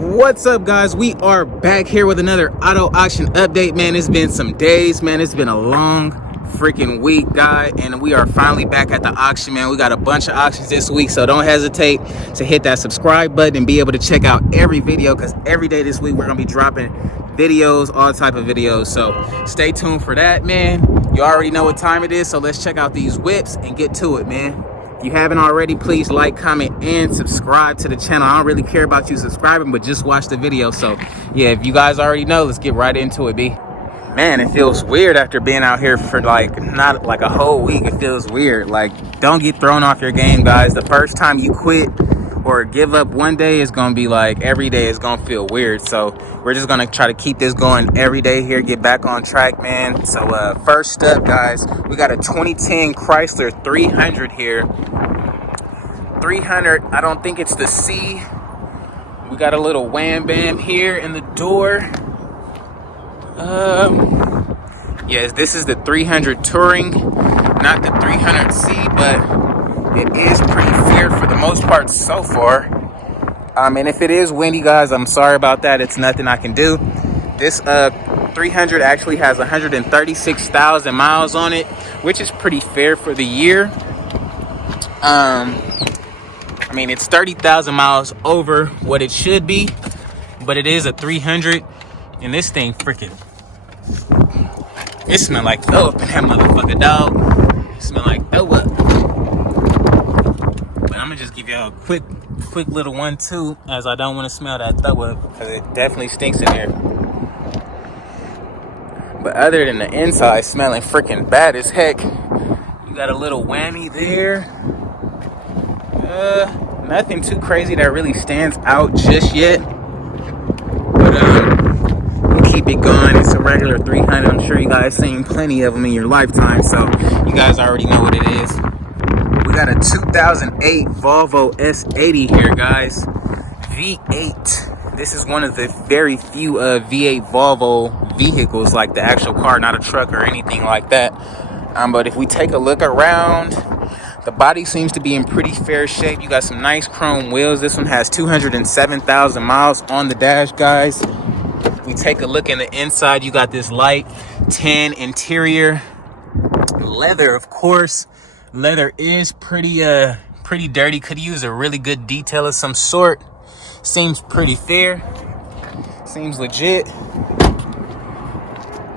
What's up, guys? We are back here with another auto auction update. Man, it's been some days, man. It's been a long freaking week, guy, and we are finally back at the auction, man. We got a bunch of auctions this week, so don't hesitate to hit that subscribe button and be able to check out every video, because every day this week we're gonna be dropping videos, all type of videos. So stay tuned for that, man. You already know what time it is, so let's check out these whips and get to it, man. If you haven't already, please like, comment, and subscribe to the channel. I don't really care about you subscribing, but just watch the video. So yeah, if you guys already know, let's get right into it, B. Man, it feels weird after being out here for not like a whole week. It feels weird. Like, don't get thrown off your game, guys. The first time you quit or give up one day is gonna be like every day is gonna feel weird. So we're just gonna try to keep this going every day here, get back on track, man. So first up, guys, we got a 2010 Chrysler 300 here. 300, I don't think it's the C. We got a little wham bam here in the door. Yes, this is the 300 Touring, not the 300C, but it is pretty fair for the most part so far. And if it is windy, guys, I'm sorry about that. It's nothing I can do. This 300 actually has 136,000 miles on it, which is pretty fair for the year. I mean, it's 30,000 miles over what it should be, but it is a 300, and this thing freaking, it smell like throw up in that motherfucker, dog. It smell like throw up. But I'm gonna just give y'all a quick little one too, as I don't want to smell that throw up, because it definitely stinks in here. But other than the inside smelling freaking bad as heck, you got a little whammy there. Nothing too crazy that really stands out just yet, but we'll keep it going. It's a regular 300. I'm sure you guys seen plenty of them in your lifetime, so you guys already know what it is. We got a 2008 Volvo S80 here, guys. V8. This is one of the very few V8 Volvo vehicles, like the actual car, not a truck or anything like that. But if we take a look around, the body seems to be in pretty fair shape. You got some nice chrome wheels. This one has 207,000 miles on the dash, guys. If we take a look in the inside, you got this light tan interior. Leather, of course. Leather is pretty dirty. Could use a really good detail of some sort. Seems pretty fair. Seems legit.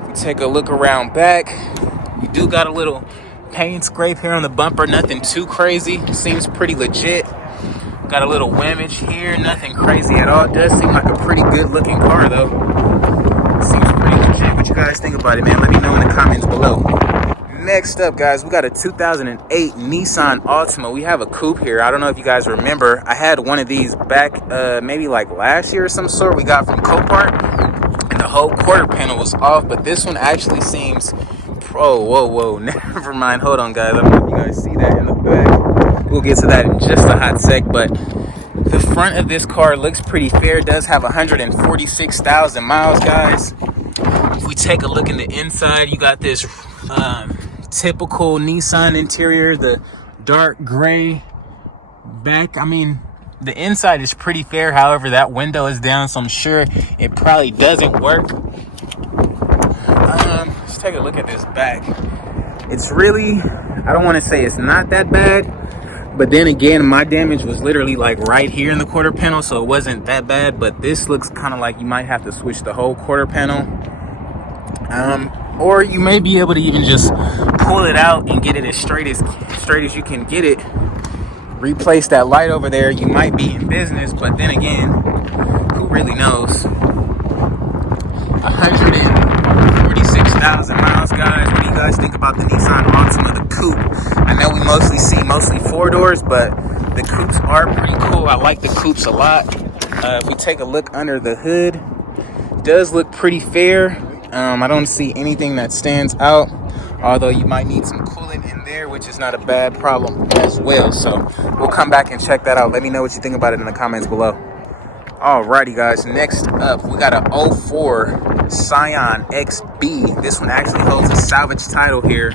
If we take a look around back, you do got a little paint scrape here on the bumper, nothing too crazy. Seems pretty legit. Got a little whammage here, nothing crazy at all. It does seem like a pretty good looking car though. Seems pretty legit. What you guys think about it, man? Let me know in the comments below. Next up, guys, we got a 2008 Nissan Altima. We have a coupe here. I don't know if you guys remember, I had one of these back maybe like last year or some sort. We got from Copart, and the whole quarter panel was off, but this one actually seems whoa, never mind. Hold on, guys. I don't know if you guys see that in the back. We'll get to that in just a hot sec, but the front of this car looks pretty fair. It does have 146,000 miles, guys. If we take a look in the inside, you got this typical Nissan interior, the dark gray back. I mean, the inside is pretty fair. However, that window is down, so I'm sure it probably doesn't work. Let's take a look at this back. It's really, I don't want to say it's not that bad, but then again, my damage was literally like right here in the quarter panel, so it wasn't that bad. But this looks kind of like you might have to switch the whole quarter panel, or you may be able to even just pull it out and get it as straight as you can get it. Replace that light over there, you might be in business. But then again, who really knows? 146,000 miles, guys. What do you guys think about the Nissan Altima, the coupe? I know we mostly see four doors, but the coupes are pretty cool. I like the coupes a lot. If we take a look under the hood, it does look pretty fair. I don't see anything that stands out, although you might need some coolant in there, which is not a bad problem as well. So we'll come back and check that out. Let me know what you think about it in the comments below. Alrighty, guys, next up we got a 04 Scion XB. This one actually holds a salvage title here.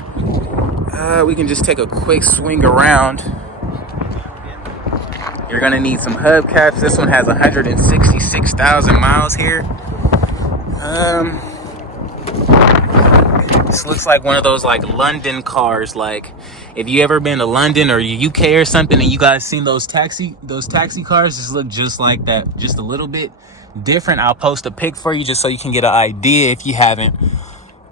We can just take a quick swing around. You're gonna need some hubcaps. This one has 166,000 miles here. This looks like one of those like London cars. Like if you ever been to London or UK or something and you guys seen those taxi cars, just look just like that, just a little bit different. I'll post a pic for you just so you can get an idea if you haven't.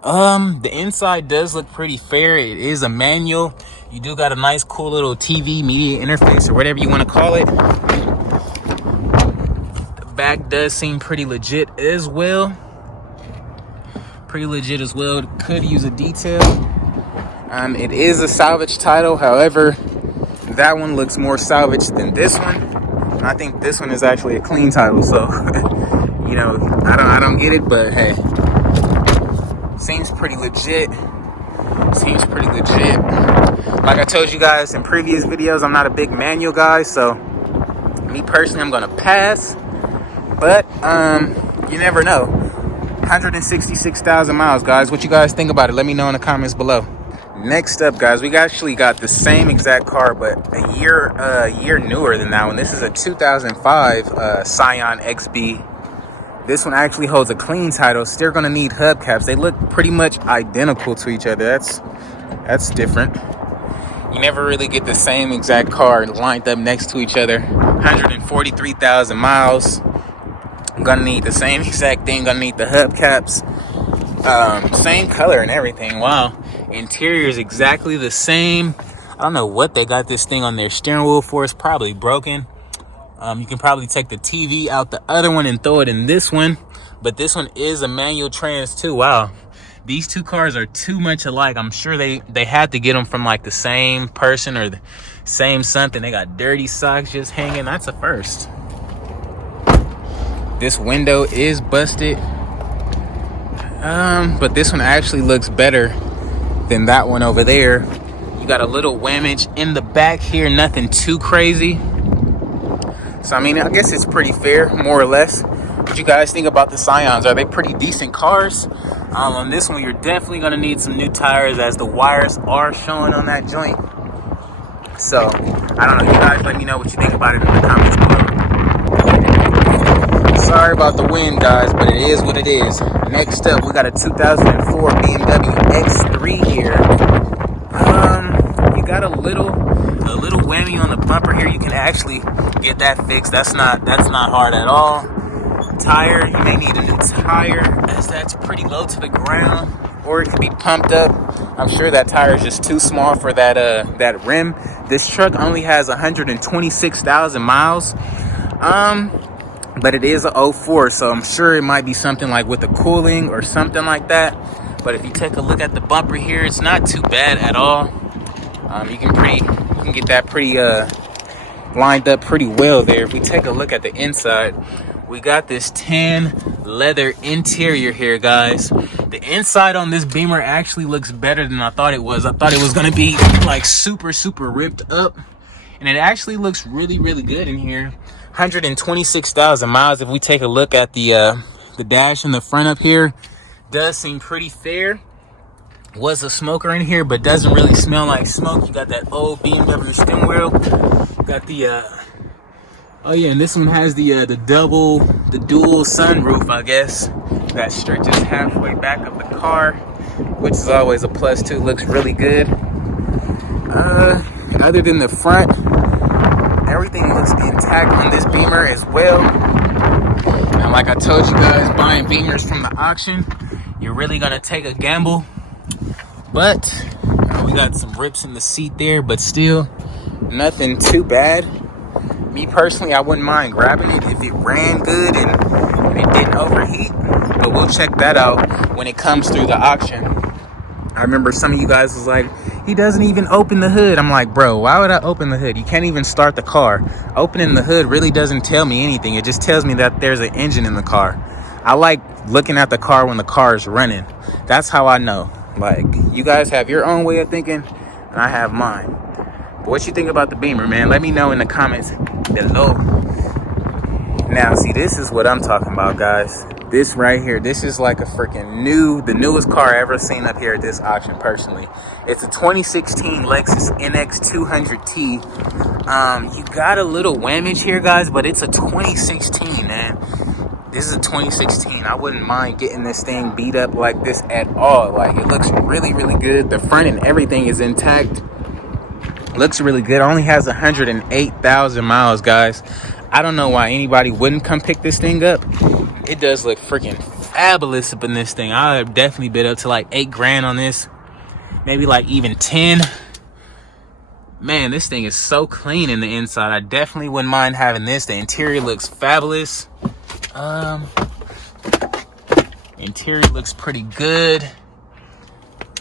The inside does look pretty fair. It is a manual. You do got a nice cool little TV media interface or whatever you want to call it. The back does seem pretty legit as well. Could use a detail. It is a salvage title. However, that one looks more salvaged than this one. I think this one is actually a clean title. So, you know, I don't get it, but hey, seems pretty legit. Like I told you guys in previous videos, I'm not a big manual guy, so me personally, I'm gonna pass. But you never know. 166,000 miles, guys. What you guys think about it? Let me know in the comments below. Next up, guys, we actually got the same exact car, but a year newer than that one. This is a 2005 Scion XB. This one actually holds a clean title. Still gonna need hubcaps. They look pretty much identical to each other. That's different. You never really get the same exact car lined up next to each other. 143,000 miles. I'm gonna need the same exact thing. Gonna need the hubcaps. Same color and everything. Wow. Interior is exactly the same. I don't know what they got this thing on their steering wheel for. It's probably broken. You can probably take the TV out the other one and throw it in this one. But this one is a manual trans too. Wow. These two cars are too much alike. I'm sure they had to get them from like the same person or the same something. They got dirty socks just hanging. That's a first. This window is busted. But this one actually looks better than that one over there. You got a little whammage in the back here, nothing too crazy. So I mean, I guess it's pretty fair, more or less. What you guys think about the Scions? Are they pretty decent cars? On this one, you're definitely gonna need some new tires, as the wires are showing on that joint. So I don't know, you guys let me know what you think about it in the comments below. Sorry about the wind, guys, but it is what it is. Next up, we got a 2004 BMW X3 here. You got a little whammy on the bumper here. You can actually get that fixed. That's not hard at all. Tire, you may need a new tire, as that's pretty low to the ground, or it could be pumped up. I'm sure that tire is just too small for that rim. This truck only has 126,000 miles. But it is a 04, so I'm sure it might be something like with the cooling or something like that. But if you take a look at the bumper here, it's not too bad at all. You can get that pretty lined up pretty well there. If we take a look at the inside, we got this tan leather interior here, guys. The inside on this Beamer actually looks better than I thought it was. I thought it was gonna be like super ripped up, and it actually looks really good in here. 126,000 miles. If we take a look at the dash in the front up here, does seem pretty fair. Was a smoker in here, but doesn't really smell like smoke. You got that old BMW steering wheel. Got the oh yeah, and this one has the dual sunroof, I guess, that stretches halfway back of the car, which is always a plus too. Looks really good. Other than the front, everything looks intact on this Beamer as well. And like I told you guys, buying Beamers from the auction, you're really gonna take a gamble. But we got some rips in the seat there, but still nothing too bad. Me personally, I wouldn't mind grabbing it if it ran good and it didn't overheat. But we'll check that out when it comes through the auction. I remember some of you guys was like, he doesn't even open the hood. I'm like, bro, why would I open the hood? You can't even start the car. Opening the hood really doesn't tell me anything. It just tells me that there's an engine in the car. I like looking at the car when the car is running. That's how I know. Like, you guys have your own way of thinking, and I have mine. But what you think about the Beamer, man? Let me know in the comments below. Now, see, this is what I'm talking about, guys. This right here, this is like a freaking the newest car I ever seen up here at this auction personally. It's a 2016 Lexus NX 200T. You got a little whamage here, guys, but it's a 2016, man. This is a 2016. I wouldn't mind getting this thing beat up like this at all. Like, it looks really, really good. The front and everything is intact. Looks really good. Only has 108,000 miles, guys. I don't know why anybody wouldn't come pick this thing up. It does look freaking fabulous up in this thing. I would definitely bid up to like 8 grand on this. Maybe like even 10. Man, this thing is so clean in the inside. I definitely wouldn't mind having this. The interior looks fabulous. Interior looks pretty good.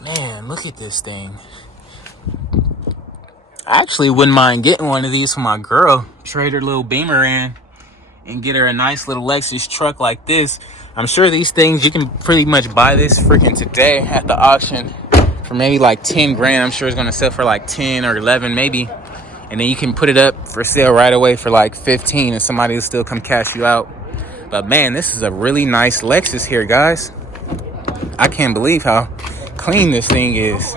Man, look at this thing. I actually wouldn't mind getting one of these for my girl. Trade her little Beamer in and get her a nice little Lexus truck like this. I'm sure these things, you can pretty much buy this freaking today at the auction for maybe like 10 grand. I'm sure it's gonna sell for like 10 or 11 maybe. And then you can put it up for sale right away for like 15 and somebody will still come cash you out. But man, this is a really nice Lexus here, guys. I can't believe how clean this thing is.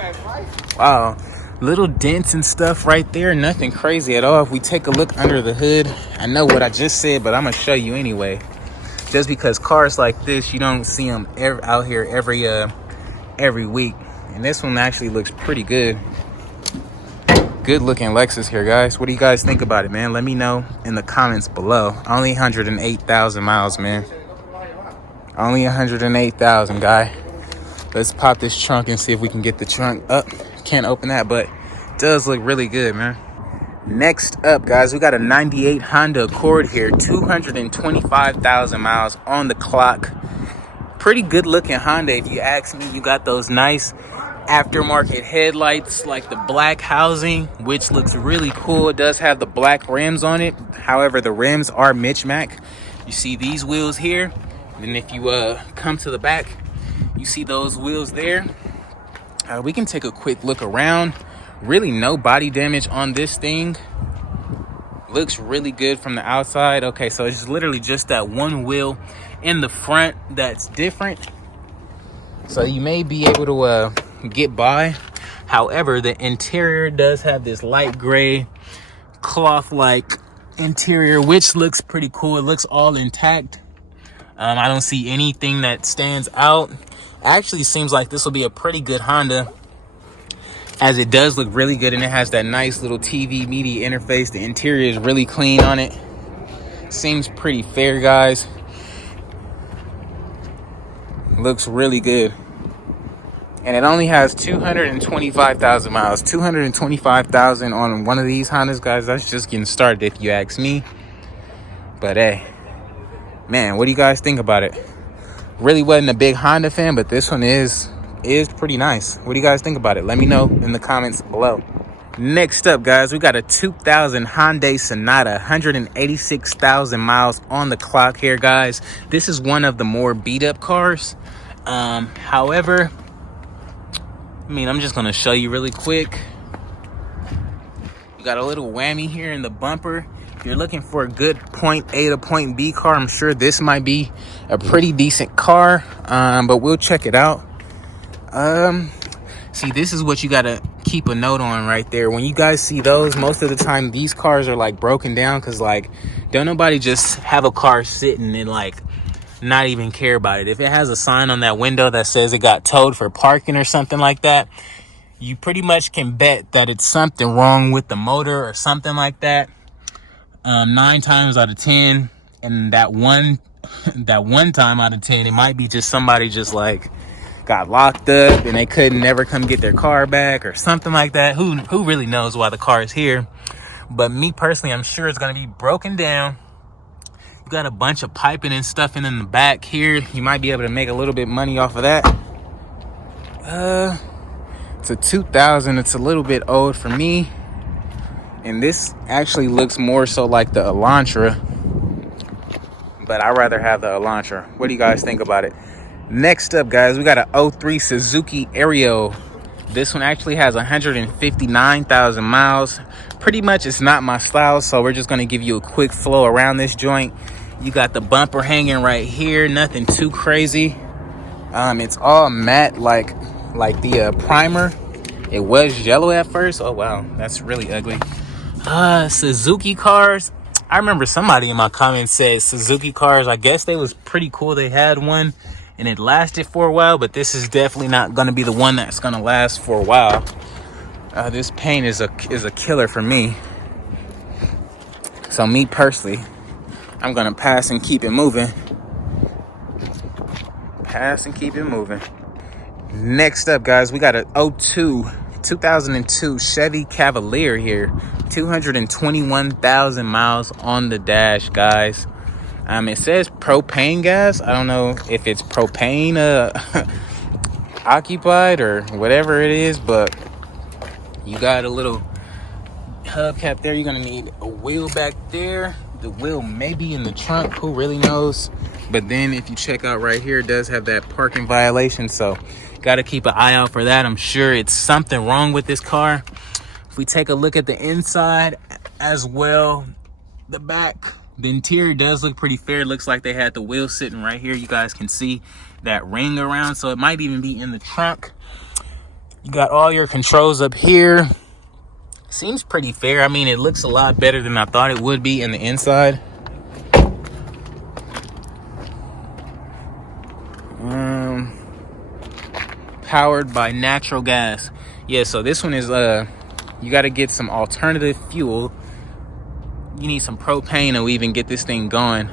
Wow. Little dents and stuff right there, nothing crazy at all. If we take a look under the hood, I know what I just said, but I'm gonna show you anyway. Just because cars like this, you don't see them out here every week. And this one actually looks pretty good. Good looking Lexus here, guys. What do you guys think about it, man? Let me know in the comments below. Only 108,000 miles, man. Only 108,000, guy. Let's pop this trunk and see if we can get the trunk up. Can't open that, but it does look really good, man. Next up, guys, we got a 98 Honda Accord here. 225,000 miles on the clock. Pretty good looking Honda, if you ask me. You got those nice aftermarket headlights, like the black housing, which looks really cool. It does have the black rims on it. However, the rims are Mitch-Mac. You see these wheels here. And if you come to the back, you see those wheels there. We can take a quick look around. Really no body damage on this thing. Looks really good from the outside. Okay, so it's literally just that one wheel in the front that's different. So you may be able to get by. However, the interior does have this light gray cloth-like interior, which looks pretty cool. It looks all intact. I don't see anything that stands out. Actually seems like this will be a pretty good Honda, as it does look really good, and it has that nice little TV media interface. The interior is really clean on it. Seems pretty fair, guys. Looks really good. And it only has 225,000 miles. 225,000 on one of these Hondas, guys. That's just getting started, if you ask me. But hey, man, what do you guys think about it? Really wasn't a big Honda fan, but this one is pretty nice. What do you guys think about it? Let me know in the comments below. Next up, guys, we got a 2000 Hyundai Sonata. 186,000 miles on the clock here, guys. This is one of the more beat up cars. However, I mean, I'm just gonna show you really quick. You got a little whammy here in the bumper. If you're looking for a good point A to point B car, I'm sure this might be a pretty decent car, but we'll check it out. See, this is what you gotta keep a note on right there. When you guys see those, most of the time these cars are like broken down, because like, don't nobody just have a car sitting and like not even care about it. If it has a sign on that window that says it got towed for parking or something like that, you pretty much can bet that it's something wrong with the motor or something like that. 9 times out of 10, and that one time out of 10, it might be just somebody just like got locked up and they couldn't never come get their car back or something like that. Who really knows why the car is here? But me personally, I'm sure it's gonna be broken down. You got a bunch of piping and stuffing in the back here. You might be able to make a little bit money off of that. It's a 2000. It's a little bit old for me. And this actually looks more so like the Elantra, but I'd rather have the Elantra. What do you guys think about it? Next up, guys, we got an 03 Suzuki Ariyo. This one actually has 159,000 miles. Pretty much it's not my style, so we're just going to give you a quick flow around this joint. You got the bumper hanging right here, nothing too crazy. It's all matte like the primer. It was yellow at first. Oh wow, that's really ugly. Suzuki cars. I remember somebody in my comments said Suzuki cars, I guess they was pretty cool. They had one and it lasted for a while, but this is definitely not gonna be the one that's gonna last for a while. This paint is a killer for me. So me personally, I'm gonna pass and keep it moving. Pass and keep it moving. Next up, guys, we got a 2002 Chevy Cavalier here. 221,000 miles on the dash, guys. It says propane gas. I don't know if it's propane occupied or whatever it is, but you got a little hubcap there. You're gonna need a wheel back there. The wheel may be in the trunk, who really knows? But then if you check out right here, it does have that parking violation, so got to keep an eye out for that. I'm sure it's something wrong with this car. If we take a look at the inside as well, the back, the interior does look pretty fair. It looks like they had the wheel sitting right here. You guys can see that ring around, so it might even be in the trunk. You got all your controls up here. Seems pretty fair. I mean, it looks a lot better than I thought it would be in the inside. Powered by natural gas. Yeah, so this one is you got to get some alternative fuel. You need some propane to even get this thing going.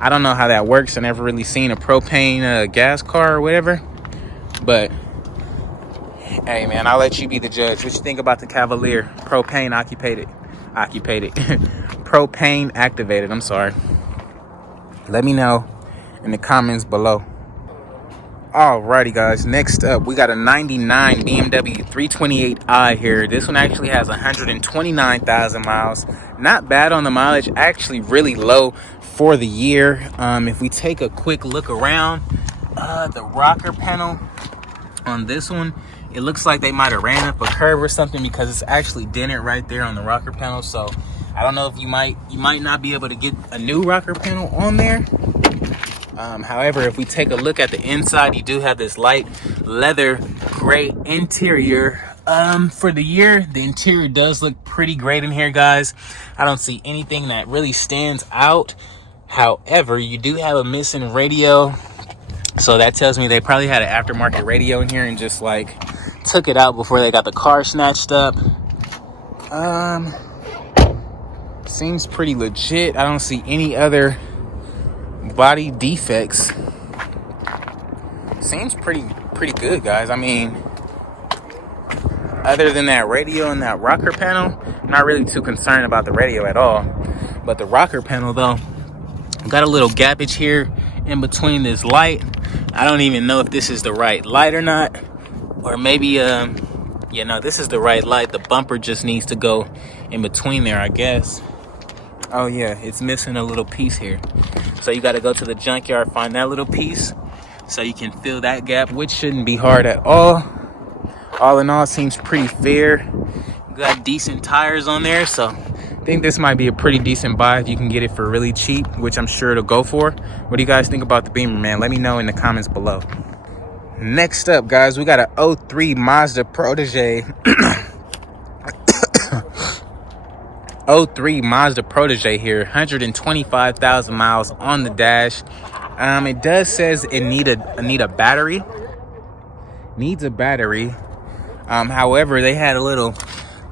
I don't know how that works. I never really seen a propane gas car or whatever, but hey man, I'll let you be the judge. What you think about the Cavalier? Propane occupied propane activated, I'm sorry. Let me know in the comments below. Alrighty guys, next up we got a 99 BMW 328i here. This one actually has 129,000 miles. Not bad on the mileage, actually really low for the year. If we take a quick look around, the rocker panel on this one, it looks like they might have ran up a curve or something, because it's actually dented right there on the rocker panel. So I don't know if you might not be able to get a new rocker panel on there. However, if we take a look at the inside, you do have this light leather gray interior. For the year, the interior does look pretty great in here, guys. I don't see anything that really stands out. However, you do have a missing radio, so that tells me they probably had an aftermarket radio in here and just like took it out before they got the car snatched up. Seems pretty legit. I don't see any other body defects. Seems pretty good, guys. I mean, other than that radio and that rocker panel, I'm not really too concerned about the radio at all. But the rocker panel though, got a little gappage here in between this light. I don't even know if this is the right light or not, or maybe yeah, no, this is the right light. The bumper just needs to go in between there, I guess. Oh yeah, it's missing a little piece here. So you got to go to the junkyard, find that little piece so you can fill that gap, which shouldn't be hard at all. All in all, seems pretty fair. Got decent tires on there, so I think this might be a pretty decent buy if you can get it for really cheap, which I'm sure it'll go for. What do you guys think about the Beamer, man? Let me know in the comments below. Next up, guys, we got an 03 Mazda Protege. 03 Mazda Protege here, 125,000 miles on the dash. It does says it needs a battery. However, they had a little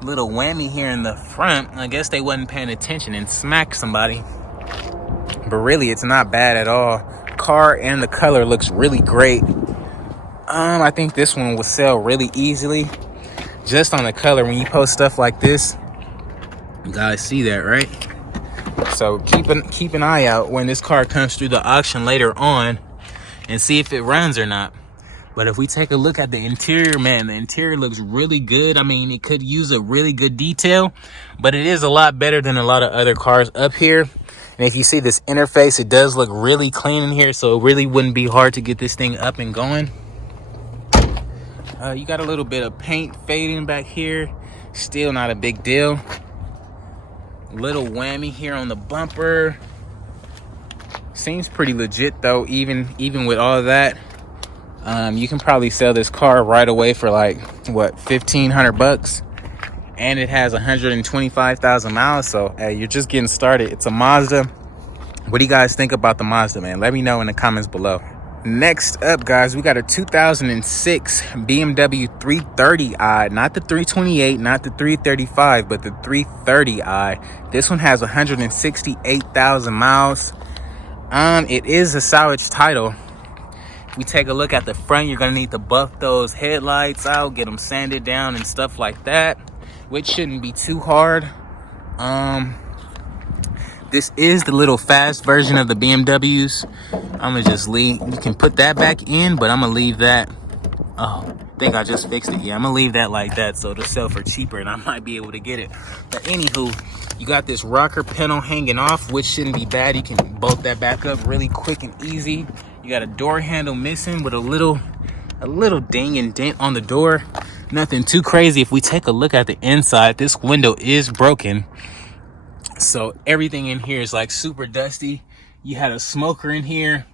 whammy here in the front. I guess they wasn't paying attention and smacked somebody. But really, it's not bad at all. Car and the color looks really great. I think this one will sell really easily just on the color. When you post stuff like this, you guys see that, right? So keep an eye out when this car comes through the auction later on and see if it runs or not. But if we take a look at the interior, man, the interior looks really good. I mean, it could use a really good detail, but it is a lot better than a lot of other cars up here. And if you see this interface, it does look really clean in here, so it really wouldn't be hard to get this thing up and going. You got a little bit of paint fading back here. Still not a big deal. Little whammy here on the bumper. Seems pretty legit though, even with all of that. You can probably sell this car right away for like what, $1,500, and it has 125,000 miles. So hey, you're just getting started. It's a Mazda. What do you guys think about the Mazda, man? Let me know in the comments below. Next up, guys, we got a 2006 BMW 330i, not the 328, not the 335, but the 330i. This one has 168,000 miles. It is a salvage title. If we take a look at the front, you're gonna need to buff those headlights out, get them sanded down and stuff like that, which shouldn't be too hard. This is the little fast version of the BMWs. I'm gonna just leave. You can put that back in, but I'm gonna leave that. Oh, I think I just fixed it. Yeah, I'm gonna leave that like that so it'll sell for cheaper and I might be able to get it. But anywho, you got this rocker panel hanging off, which shouldn't be bad. You can bolt that back up really quick and easy. You got a door handle missing with a little ding and dent on the door. Nothing too crazy. If we take a look at the inside, this window is broken. So everything in here is like super dusty. You had a smoker in here.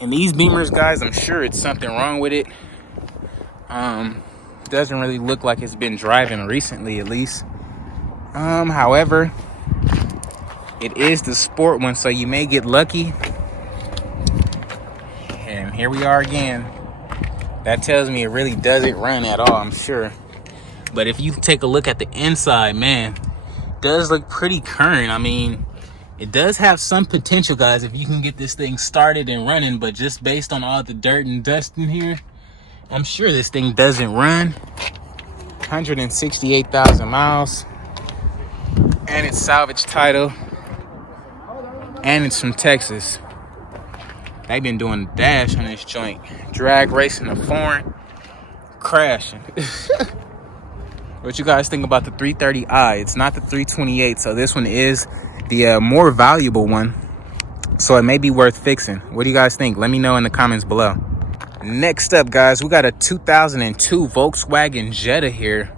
And these Beamers, guys, I'm sure it's something wrong with it. Doesn't really look like it's been driving recently, at least. However, it is the sport one, so you may get lucky. And here we are again. That tells me it really doesn't run at all, I'm sure. But if you take a look at the inside, man, it does look pretty current. I mean, it does have some potential, guys, if you can get this thing started and running, but just based on all the dirt and dust in here, I'm sure this thing doesn't run. 168,000 miles, and it's salvage title, and it's from Texas. They've been doing the dash on this joint. Drag racing a foreign, crashing. What you guys think about the 330i? It's not the 328, so this one is the more valuable one, so it may be worth fixing. What do you guys think? Let me know in the comments below. Next up, guys, we got a 2002 Volkswagen Jetta here.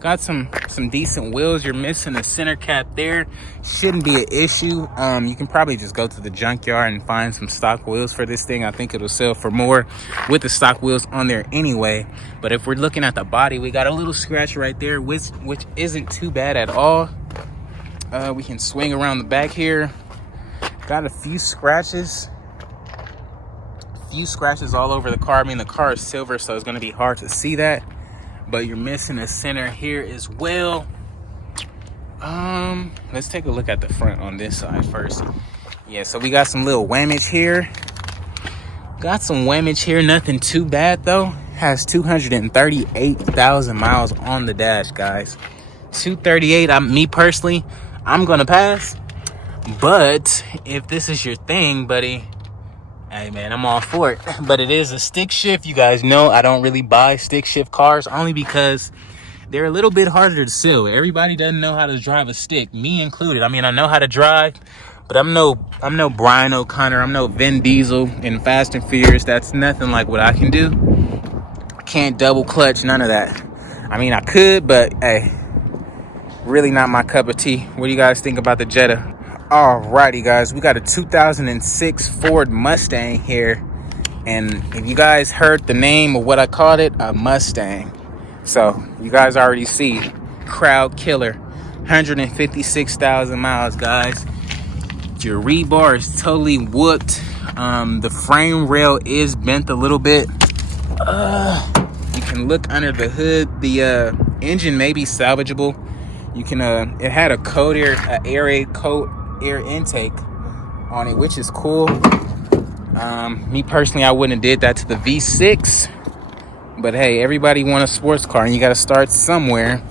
Got some decent wheels. You're missing a center cap there. Shouldn't be an issue. You can probably just go to the junkyard and find some stock wheels for this thing. I think it'll sell for more with the stock wheels on there anyway. But if we're looking at the body, we got a little scratch right there, which isn't too bad at all. We can swing around the back here. Got a few scratches. All over the car. I mean, the car is silver, so it's going to be hard to see that. But you're missing a center here as well. Let's take a look at the front on this side first. Yeah, so we got some little whammage here. Nothing too bad though. Has 238,000 miles on the dash, guys. 238. Me personally, I'm gonna pass. But if this is your thing, buddy, hey man, I'm all for it. But it is a stick shift. You guys know I don't really buy stick shift cars, only because they're a little bit harder to sell. Everybody doesn't know how to drive a stick, me included. I mean, I know how to drive, but I'm no Brian O'Connor. I'm no Vin Diesel in Fast and Furious. That's nothing like what I can do. I can't double clutch, none of that. I mean, I could, but hey, really not my cup of tea. What do you guys think about the Jetta? Alrighty, guys, we got a 2006 Ford Mustang here, and if you guys heard the name of what I called it, a Mustang, so you guys already see crowd killer. 156,000 miles, guys. Your rebar is totally whooped. The frame rail is bent a little bit. You can look under the hood. The engine may be salvageable. You can it had a cold air intake on it, which is cool. Me personally, I wouldn't have did that to the V6, but hey, everybody wants a sports car and you got to start somewhere.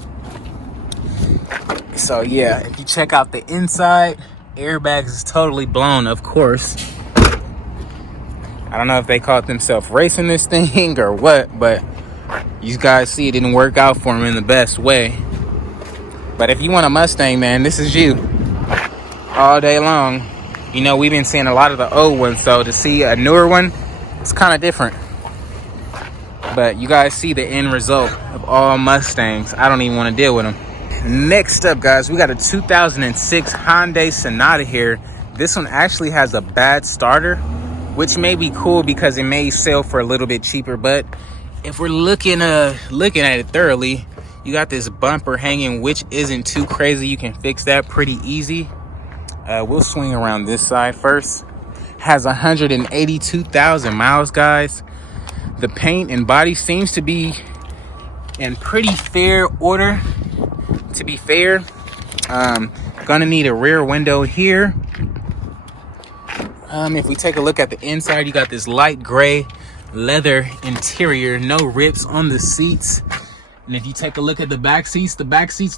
So yeah, if you check out the inside, airbags is totally blown, of course. I don't know if they caught themselves racing this thing or what, but you guys see it didn't work out for them in the best way. But if you want a Mustang, man, this is you. All day long. You know, we've been seeing a lot of the old ones, so to see a newer one, it's kind of different. But you guys see the end result of all Mustangs. I don't even want to deal with them. Next up, guys, we got a 2006 Hyundai Sonata here. This one actually has a bad starter, which may be cool because it may sell for a little bit cheaper. But if we're looking at it thoroughly, you got this bumper hanging, which isn't too crazy. You can fix that pretty easy. We'll swing around this side first. Has 182,000 miles, guys. The paint and body seems to be in pretty fair order, to be fair. Gonna need a rear window here. If we take a look at the inside, you got this light gray leather interior, no rips on the seats. And if you take a look at the back seats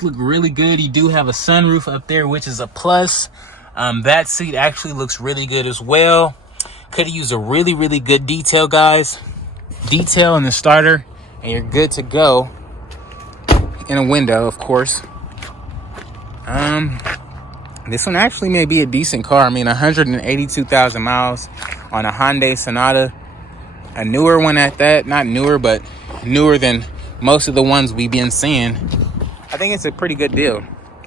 look really good. You do have a sunroof up there, which is a plus. That seat actually looks really good as well. Could use a really good detail, guys. Detail in the starter, and you're good to go. In a window, of course. This one actually may be a decent car. I mean, 182,000 miles on a Hyundai Sonata. A newer one at that. Not newer, but newer than most of the ones we've been seeing. I think it's a pretty good deal.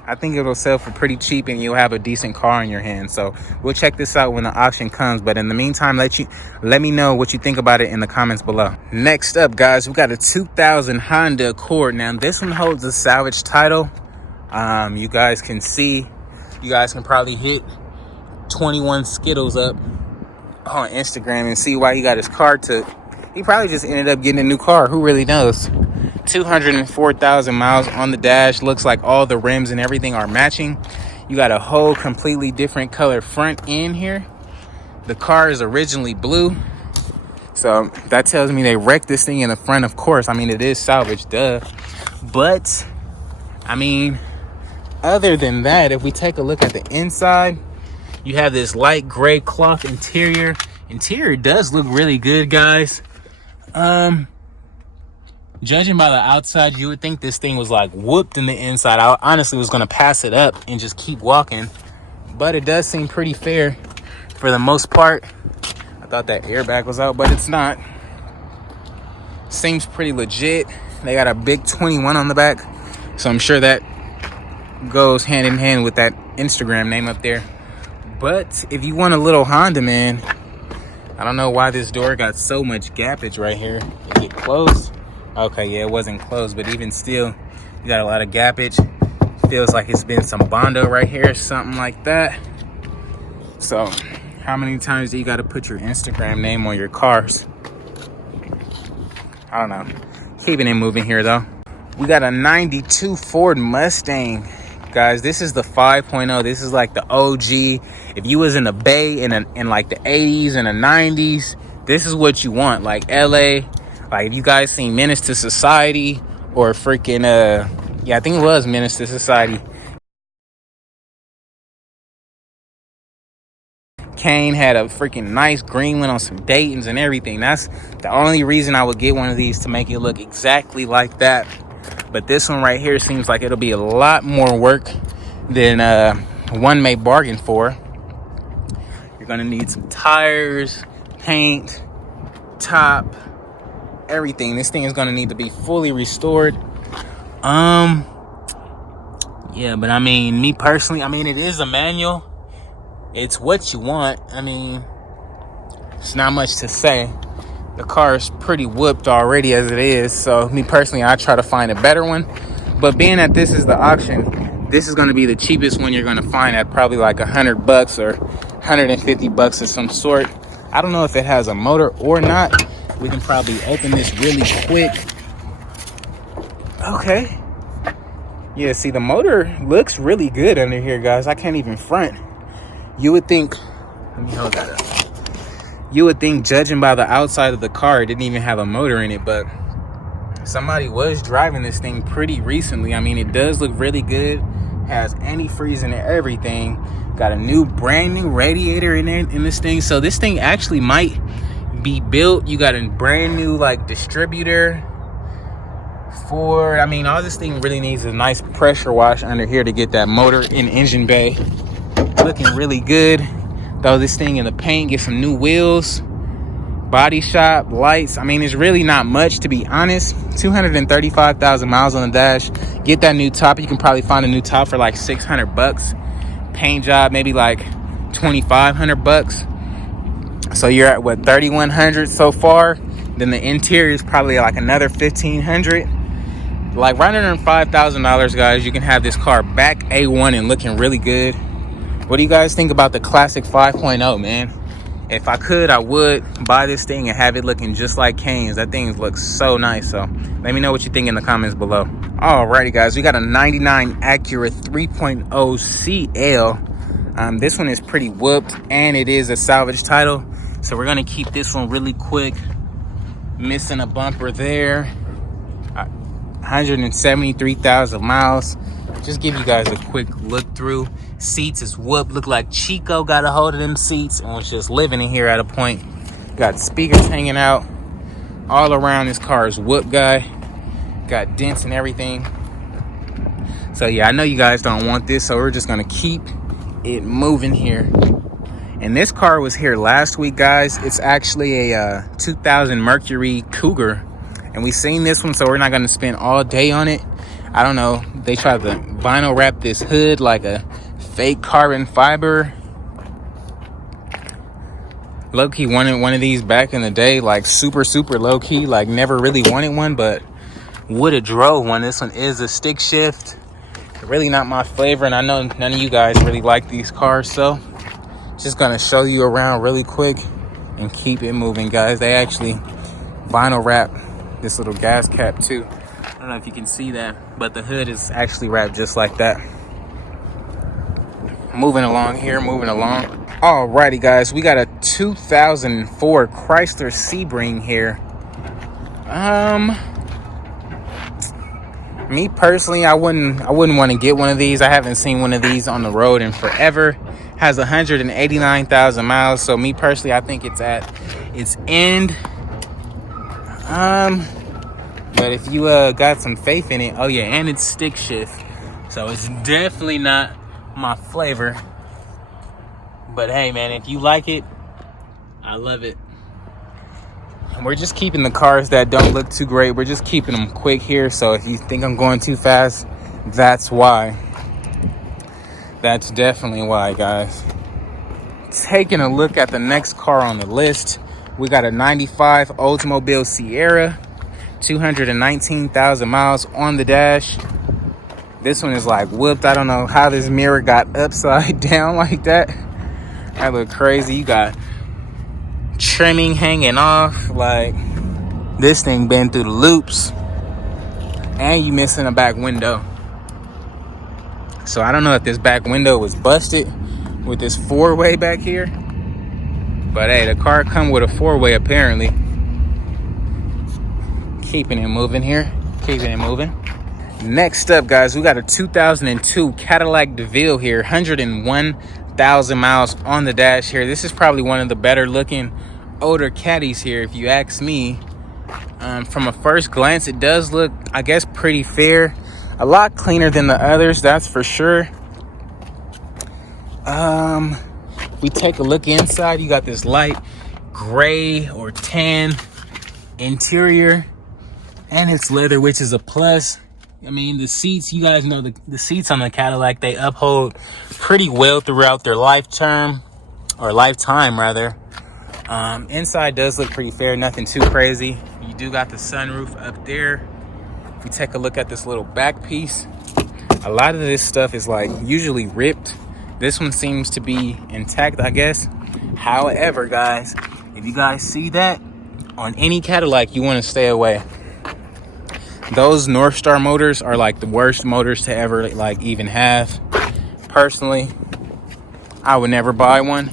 I think it'll sell for pretty cheap and you'll have a decent car in your hand. So we'll check this out when the auction comes. But in the meantime, let me know what you think about it in the comments below. Next up, guys, we got a 2000 Honda Accord. Now, this one holds a salvage title. You guys can see, you guys can probably hit 21 Skittles up on Instagram and see why he got his car took. He probably just ended up getting a new car. Who really knows? 204,000 miles on the dash. Looks like all the rims and everything are matching. You got a whole completely different color front end here. The car is originally blue, so that tells me they wrecked this thing in the front. Of course, I mean, it is salvage, duh. But I mean, other than that, if we take a look at the inside, you have this light gray cloth interior. Interior does look really good, guys. Judging by the outside, you would think this thing was like whooped in the inside. I honestly was going to pass it up and just keep walking, but it does seem pretty fair for the most part. I thought that airbag was out, but it's not. Seems pretty legit. They got a big 21 on the back, so I'm sure that goes hand in hand with that Instagram name up there. But if you want a little Honda, man, I don't know why this door got so much gappage right here. Is it closed? Okay, yeah, it wasn't closed, but even still, you got a lot of gappage. Feels like it's been some Bondo right here, something like that. So, how many times do you got to put your Instagram name on your cars? I don't know. Keeping it moving here, though. We got a 92 Ford Mustang. Guys, this is the 5.0. This is like the OG. If you was in the Bay in like the 80s and the 90s, this is what you want. Like LA. Like, if you guys seen Menace to Society or freaking, yeah, I think it was Menace to Society. Kane had a freaking nice green one on some Daytons and everything. That's the only reason I would get one of these, to make it look exactly like that. But this one right here seems like it'll be a lot more work than one may bargain for. You're going to need some tires, paint, top, everything. This thing is going to need to be fully restored. Yeah, but I mean, me personally, I mean, it is a manual. It's what you want. I mean, it's not much to say. The car is pretty whooped already as it is. So me personally, I try to find a better one. But being that this is the auction, this is going to be the cheapest one you're going to find at probably like $100 or $150 of some sort. I don't know if it has a motor or not. We can probably open this really quick. Okay. Yeah, see, the motor looks really good under here, guys. I can't even front. You would think, let me hold that up. You would think, judging by the outside of the car, it didn't even have a motor in it, but somebody was driving this thing pretty recently. I mean, it does look really good. Has antifreeze and everything. Got a brand new radiator in there in this thing. So this thing actually might be built. You got a brand new like distributor for, I mean, all this thing really needs a nice pressure wash under here to get that motor in engine bay looking really good. Throw this thing in the paint, get some new wheels, Body shop, lights. I mean, it's really not much, to be honest. 235,000 miles on the dash. Get that new top. You can probably find a new top for like 600 bucks. Paint job, maybe like 2,500 bucks. So you're at what, 3,100 so far. Then the interior is probably like another 1,500. Like right under $5,000, guys, you can have this car back A1 and looking really good. What do you guys think about the classic 5.0, man? If I could, I would buy this thing and have it looking just like Kane's. That thing looks so nice. So let me know what you think in the comments below. Alrighty, guys, we got a 99 Acura 3.0 CL. This one is pretty whooped, and it is a salvage title. So we're gonna keep this one really quick. Missing a bumper there. 173,000 miles. Just give you guys a quick look through. Seats is whooped. Look like Chico got a hold of them seats and was just living in here at a point. Got speakers hanging out all around. This car is whooped, guy. Got dents and everything. So yeah, I know you guys don't want this, so we're just gonna keep it moving here. And this car was here last week, guys. It's actually a 2000 Mercury Cougar, and we seen this one, so we're not gonna spend all day on it. I don't know, they tried to vinyl wrap this hood like a fake carbon fiber. Low-key wanted one of these back in the day, like super low-key, like never really wanted one, but would have drove one. This one is a stick shift. Really not my flavor, and I know none of you guys really like these cars, so just gonna show you around really quick and keep it moving, guys. They actually vinyl wrap this little gas cap too. I don't know if you can see that, but the hood is actually wrapped just like that. Moving along here, moving along. Alrighty, guys, we got a 2004 Chrysler Sebring here. Me personally, I wouldn't want to get one of these. I haven't seen one of these on the road in forever. Has 189,000 miles. So me personally, I think it's at its end. But if you got some faith in it, oh yeah, and it's stick shift, so it's definitely not my flavor. But hey, man, if you like it, I love it. And we're just keeping the cars that don't look too great. We're just keeping them quick here. So if you think I'm going too fast, that's why. That's definitely why, guys. Taking a look at the next car on the list, we got a 95 Oldsmobile Sierra, 219,000 miles on the dash. This one is like whooped. I don't know how this mirror got upside down like that. That look crazy. You got trimming hanging off. Like, this thing been through the loops, and you missing a back window. So I don't know if this back window was busted with this four-way back here, but hey, the car come with a four-way apparently. Keeping it moving here, keeping it moving. Next up, guys, we got a 2002 Cadillac DeVille here, 101,000 miles on the dash here. This is probably one of the better looking older caddies here, if you ask me. From a first glance, it does look, I guess, pretty fair. A lot cleaner than the others, that's for sure. We take a look inside. You got this light gray or tan interior, and it's leather, which is a plus. I mean, the seats, you guys know the seats on the Cadillac, they uphold pretty well throughout their lifetime, rather. Inside does look pretty fair, nothing too crazy. You do got the sunroof up there. If you take a look at this little back piece, a lot of this stuff is like usually ripped. This one seems to be intact, I guess. However, guys, if you guys see that on any Cadillac, you want to stay away. Those North Star motors are like the worst motors to ever like even have. Personally, I would never buy one.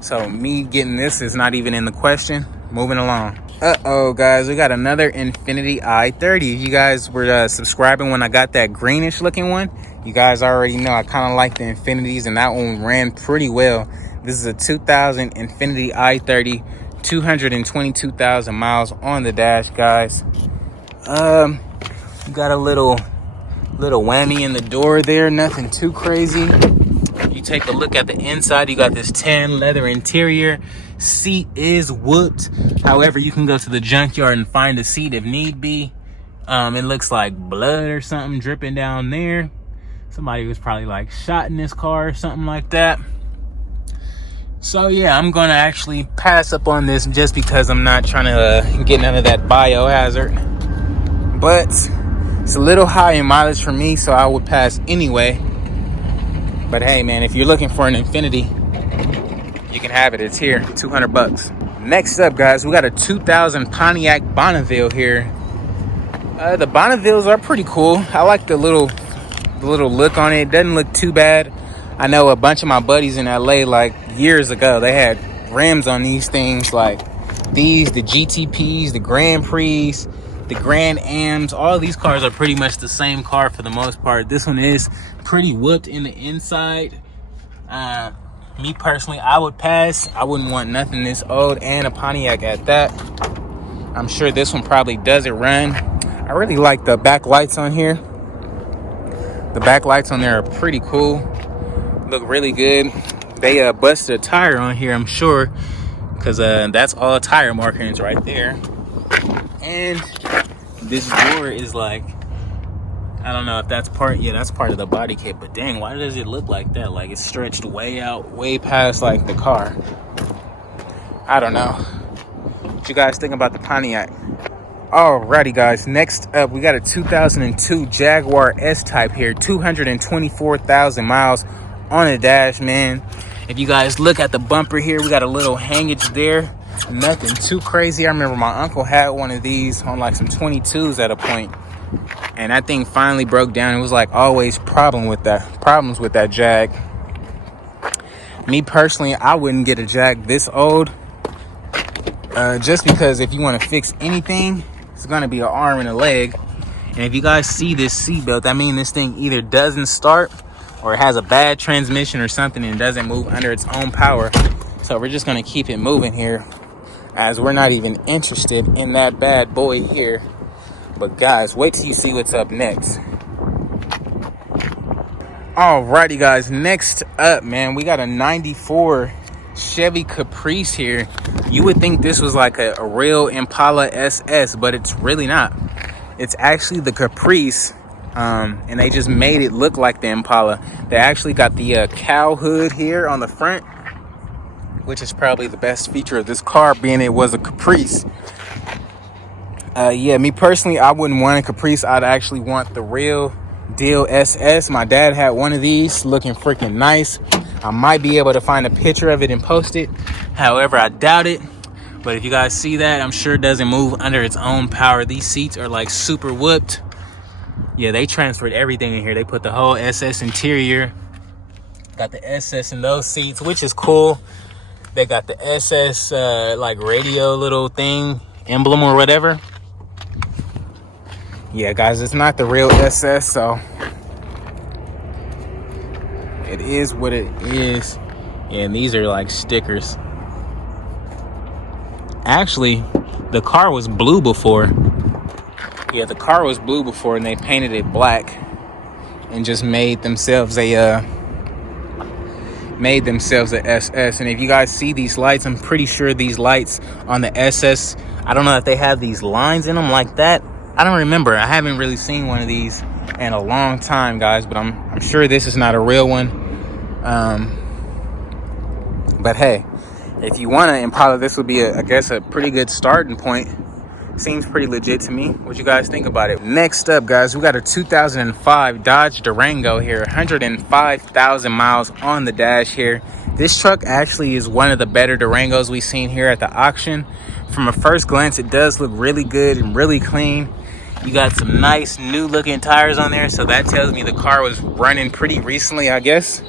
So me getting this is not even in the question. Moving along. Uh-oh, guys, we got another Infiniti i30. If you guys were subscribing when I got that greenish looking one, you guys already know I kind of like the Infinitis, and that one ran pretty well. This is a 2000 Infiniti i30, 222,000 miles on the dash, guys. Got a little whammy in the door there, nothing too crazy. You take a look at the inside, you got this tan leather interior. Seat is whooped. However, you can go to the junkyard and find a seat if need be. It looks like blood or something dripping down there. Somebody was probably like shot in this car or something like that. So yeah, I'm gonna actually pass up on this just because I'm not trying to get none of that biohazard. But it's a little high in mileage for me, so I would pass anyway. But hey man, if you're looking for an Infinity, you can have it. It's here, 200 bucks. Next up, guys, we got a 2000 Pontiac Bonneville here. The Bonnevilles are pretty cool. I like the little look on it. It doesn't look too bad. I know a bunch of my buddies in LA, like years ago, they had rims on these things, like these, the GTPs, the Grand Prix, the Grand Ams. All of these cars are pretty much the same car for the most part. This one is pretty whooped in the inside. Me personally, I would pass. I wouldn't want nothing this old, and a Pontiac at that. I'm sure this one probably doesn't run. I really like the back lights on here. The back lights on there are pretty cool. Look really good. They busted a tire on here, I'm sure, because that's all tire markings right there. And this door is like, I don't know if that's part, yeah, that's part of the body kit, but dang, why does it look like that? Like it's stretched way out, way past like the car. I don't know. What you guys think about the Pontiac? Alrighty guys, next up we got a 2002 Jaguar S-Type here, 224,000 miles on the dash, man. If you guys look at the bumper here, we got a little hangage there. Nothing too crazy. I remember my uncle had one of these on like some 22s at a point, and that thing finally broke down. It was like always problems with that Jag. Me personally, I wouldn't get a Jag this old, just because if you want to fix anything, it's gonna be an arm and a leg. And if you guys see this seatbelt, that means this thing either doesn't start or it has a bad transmission or something and doesn't move under its own power. So we're just gonna keep it moving here, as we're not even interested in that bad boy here. But guys, wait till you see what's up next. Alrighty guys, next up, man, we got a 94 Chevy Caprice here. You would think this was like a real Impala SS, but it's really not. It's actually the Caprice, and they just made it look like the Impala. They actually got the cow hood here on the front, which is probably the best feature of this car, being it was a Caprice. Yeah, me personally, I wouldn't want a Caprice. I'd actually want the real deal SS. My dad had one of these, looking freaking nice. I might be able to find a picture of it and post it. However, I doubt it. But if you guys see that, I'm sure it doesn't move under its own power. These seats are like super whooped. Yeah, they transferred everything in here. They put the whole SS interior. Got the SS in those seats, which is cool. They got the SS like radio little thing, emblem or whatever. Yeah, guys, it's not the real SS, so it is what it is. And these are like stickers. Actually, the car was blue before. Yeah, the car was blue before, and they painted it black and just made themselves a SS. And if you guys see these lights, I'm pretty sure these lights on the SS, I don't know if they have these lines in them like that. I don't remember. I haven't really seen one of these in a long time, guys, but I'm sure this is not a real one. But hey, if you want to Impala, this would be, I guess, a pretty good starting point. Seems pretty legit to me. What you guys think about it? Next up, guys, we got a 2005 Dodge Durango here, 105,000 miles on the dash here. This truck actually is one of the better Durangos we've seen here at the auction. From a first glance, it does look really good and really clean. You got some nice new looking tires on there, so that tells me the car was running pretty recently, I guess.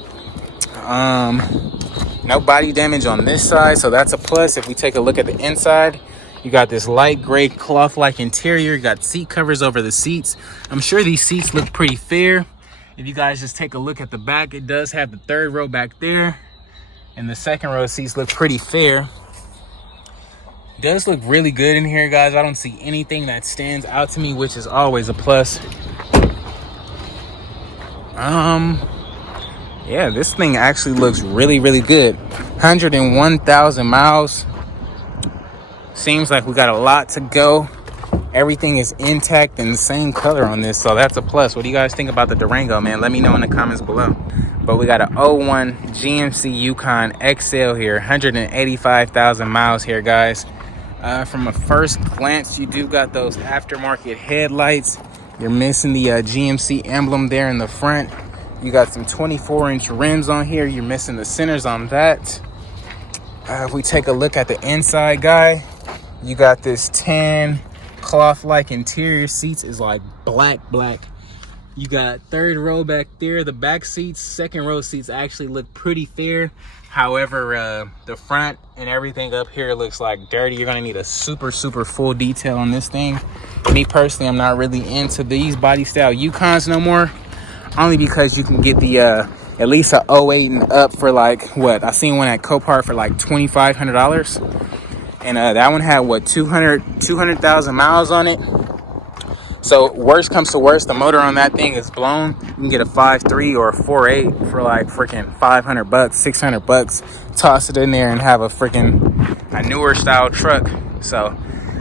No body damage on this side, so that's a plus. If we take a look at the inside, you got this light gray cloth-like interior. You got seat covers over the seats. I'm sure these seats look pretty fair. If you guys just take a look at the back, it does have the third row back there, and the second row seats look pretty fair. It does look really good in here, guys. I don't see anything that stands out to me, which is always a plus. Yeah, this thing actually looks really, really good. 101,000 miles. Seems like we got a lot to go. Everything is intact and the same color on this, so that's a plus. What do you guys think about the Durango, man? Let me know in the comments below. But we got an '01 GMC Yukon XL here, 185,000 miles here, guys. From a first glance, you do got those aftermarket headlights. You're missing the GMC emblem there in the front. You got some 24-inch rims on here. You're missing the centers on that. If we take a look at the inside, guy, you got this tan cloth-like interior. Seats is like black. You got third row back there. The back seats, second row seats actually look pretty fair. However, the front and everything up here looks like dirty. You're gonna need a super full detail on this thing. Me personally, I'm not really into these body style Yukons no more, only because you can get the at least a '08 and up for like, what, I seen one at Copart for like $2,500, and that one had what, 200,000 miles on it. So worst comes to worst, the motor on that thing is blown. You can get a 5.3 or a 4.8 for like freaking $500, $600. Toss it in there and have a newer style truck. So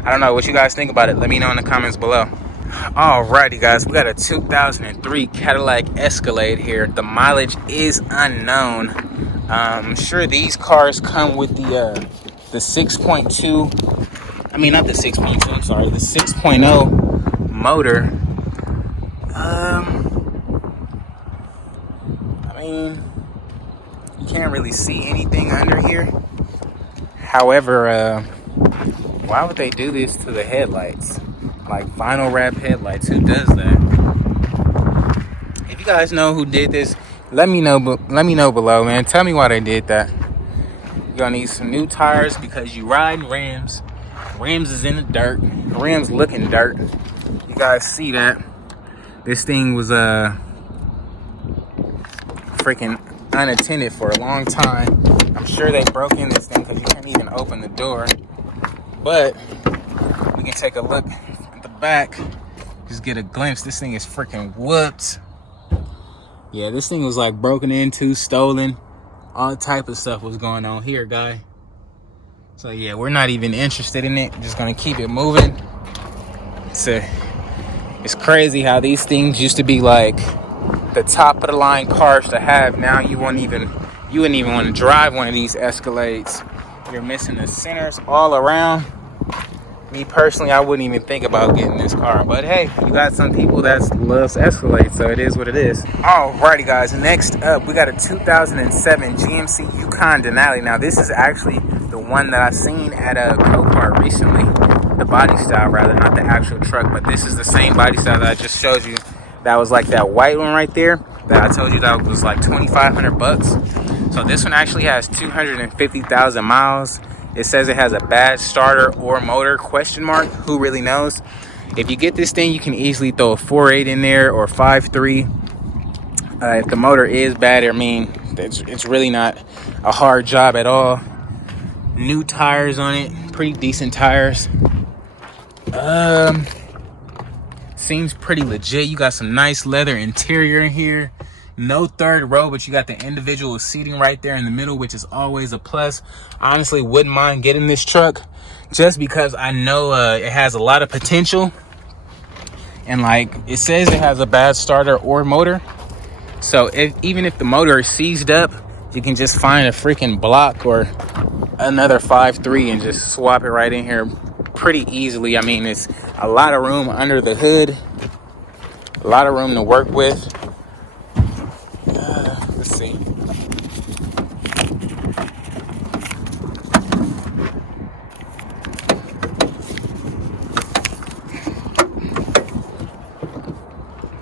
I don't know what you guys think about it. Let me know in the comments below. Alrighty, guys, we got a 2003 Cadillac Escalade here. The mileage is unknown. I'm sure these cars come with the 6.2. I mean, not the 6.2. I'm sorry, the 6.0 motor. I mean, you can't really see anything under here. However, why would they do this to the headlights? Like vinyl wrap headlights, who does that? If you guys know who did this, let me know below, man. Tell me why they did that. You're gonna need some new tires because you riding rims. Rims is in the dirt. Rims looking dirt. You guys see that? This thing was freaking unattended for a long time. I'm sure they broke in this thing because you can't even open the door. But we can take a look at the back, just get a glimpse. This thing is freaking whooped. Yeah, this thing was like broken into, stolen. All type of stuff was going on here, guy. So yeah, we're not even interested in it. Just gonna keep it moving. It's crazy how these things used to be like the top of the line cars to have. Now you wouldn't even want to drive one of these Escalades. You're missing the centers all around. Me personally, I wouldn't even think about getting this car. But hey, you got some people that loves Escalades, so it is what it is. Alrighty, guys. Next up, we got a 2007 GMC Yukon Denali. Now, this is actually the one that I seen at a Copart recently. The body style, rather, not the actual truck. But this is the same body style that I just showed you. That was like that white one right there that I told you that was like $2,500. So this one actually has 250,000 miles. It says it has a bad starter or motor, question mark. Who really knows? If you get this thing, you can easily throw a 4.8 in there or 5.3. If the motor is bad, I mean, it's really not a hard job at all. New tires on it, pretty decent tires. Seems pretty legit. You got some nice leather interior in here. No third row, but you got the individual seating right there in the middle, which is always a plus. Honestly, wouldn't mind getting this truck just because I know it has a lot of potential. And like it says, it has a bad starter or motor. So even if the motor is seized up, you can just find a freaking block or another 5.3 and just swap it right in here pretty easily. I mean, it's a lot of room under the hood, a lot of room to work with. Let's see.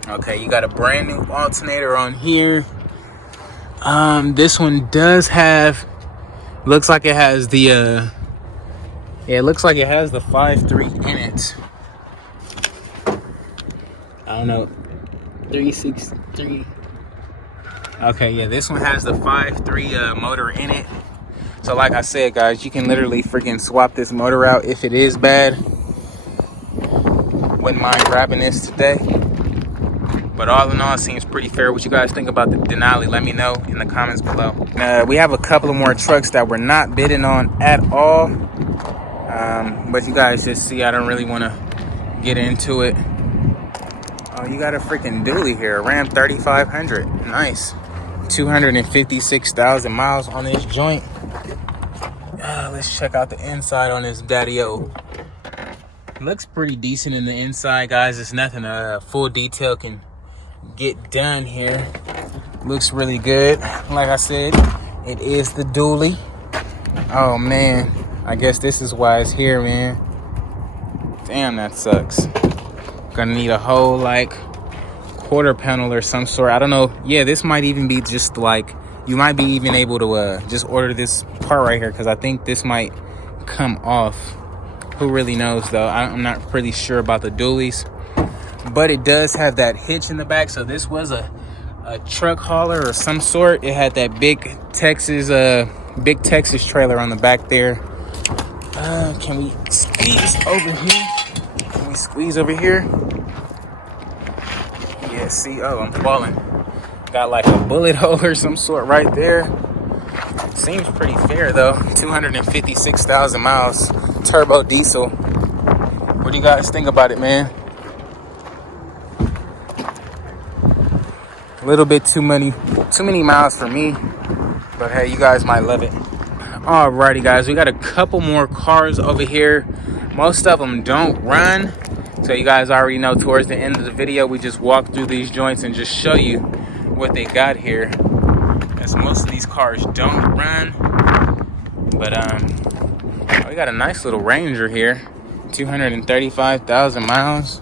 Okay, you got a brand new alternator on here. This one does have, looks like it has the yeah, it looks like it has the 5.3 in it. I don't know, 363. Okay, yeah, this one has the 5.3 motor in it. So like I said, guys, you can literally freaking swap this motor out if it is bad. Wouldn't mind grabbing this today. But all in all, it seems pretty fair. What you guys think about the Denali? Let me know in the comments below. We have a couple of more trucks that we're not bidding on at all. But you guys just see, I don't really want to get into it. Oh, you got a freaking dually here, a Ram 3500. Nice. 256,000 miles on this joint. Let's check out the inside on this daddy-o. Looks pretty decent in the inside, guys. It's nothing a full detail can get done here. Looks really good. Like I said, it is the dually. Oh man, I guess this is why it's here, man. Damn, that sucks. Gonna need a whole like quarter panel or some sort. I don't know. Yeah, this might even be just like, you might be even able to just order this part right here, because I think this might come off. Who really knows though? I'm not pretty sure about the dualies, but it does have that hitch in the back. So this was a truck hauler or some sort. It had that big Texas trailer on the back there. Can we squeeze over here? Can we squeeze over here? Yeah, see, oh, I'm falling. Got like a bullet hole or some sort right there. Seems pretty fair though. 256,000 miles, turbo diesel. What do you guys think about it, man? A little bit too many miles for me, but hey, you guys might love it. Alrighty, guys, we got a couple more cars over here. Most of them don't run, so you guys already know towards the end of the video we just walk through these joints and just show you what they got here, as most of these cars don't run. But we got a nice little Ranger here, 235,000 miles.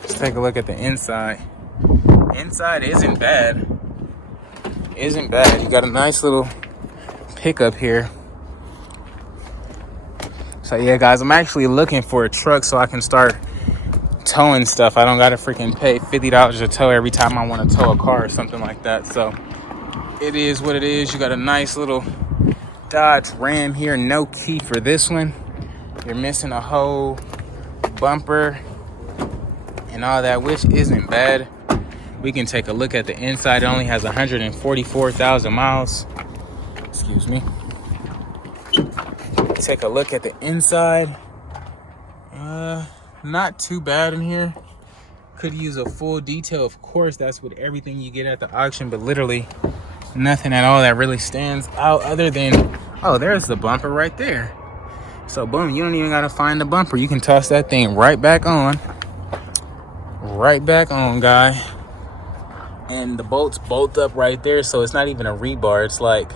Let's take a look at the inside. Inside isn't bad. You got a nice little pickup here. So yeah, guys, I'm actually looking for a truck so I can start towing stuff. I don't gotta freaking pay $50 a tow every time I want to tow a car or something like that. So it is what it is. You got a nice little Dodge Ram here, no key for this one. You're missing a whole bumper and all that, which isn't bad. We can take a look at the inside. It only has 144,000 miles. Excuse me. Take a look at the inside. Not too bad in here. Could use a full detail, of course. That's with everything you get at the auction, but literally nothing at all that really stands out other than, oh, there's the bumper right there. So boom, you don't even gotta find the bumper. You can toss that thing right back on. Right back on, guy. And the bolts bolt up right there, so it's not even a rebar. It's like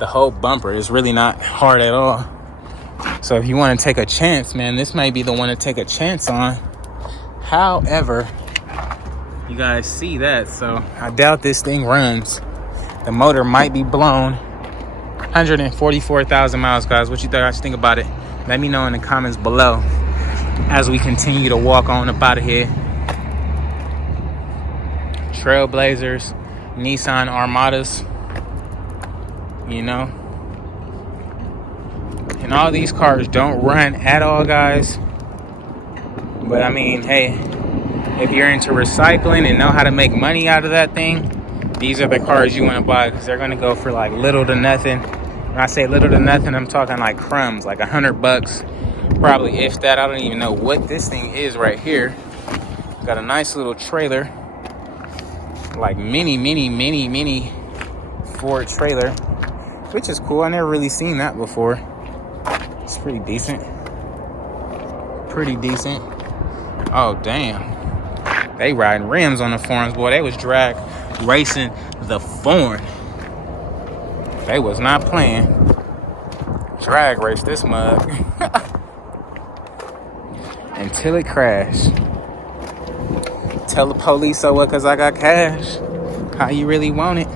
the whole bumper is really not hard at all. So if you want to take a chance, man, this might be the one to take a chance on. However, you guys see that, so I doubt this thing runs. The motor might be blown. 144,000 miles, guys. What you guys think about it? Let me know in the comments below as we continue to walk on up out of here. Trailblazers, Nissan Armadas, you know. And all these cars don't run at all, guys. But I mean, hey, if you're into recycling and know how to make money out of that thing, these are the cars you want to buy, because they're going to go for like little to nothing. When I say little to nothing, I'm talking like crumbs, like $100, probably, if that. I don't even know what this thing is right here. Got a nice little trailer, like mini Ford trailer, which is cool. I never really seen that before. It's pretty decent. Oh damn, they riding rims on the forums, boy. They was drag racing the form. They was not playing. Drag race this mug until it crashed. Tell the police, so what, cause I got cash. How you really want it?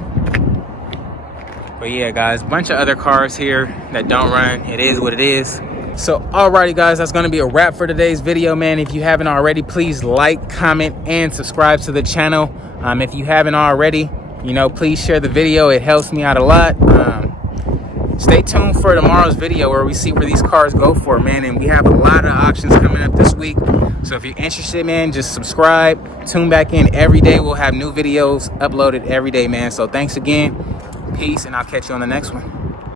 But yeah, guys, bunch of other cars here that don't run. It is what it is. So alrighty, guys, that's gonna be a wrap for today's video, man. If you haven't already, please like, comment, and subscribe to the channel. If you haven't already, you know, please share the video. It helps me out a lot. stay tuned for tomorrow's video where we see where these cars go for, man. And we have a lot of auctions coming up this week. So if you're interested, man, just subscribe. Tune back in every day. We'll have new videos uploaded every day, man. So thanks again. Peace, and I'll catch you on the next one.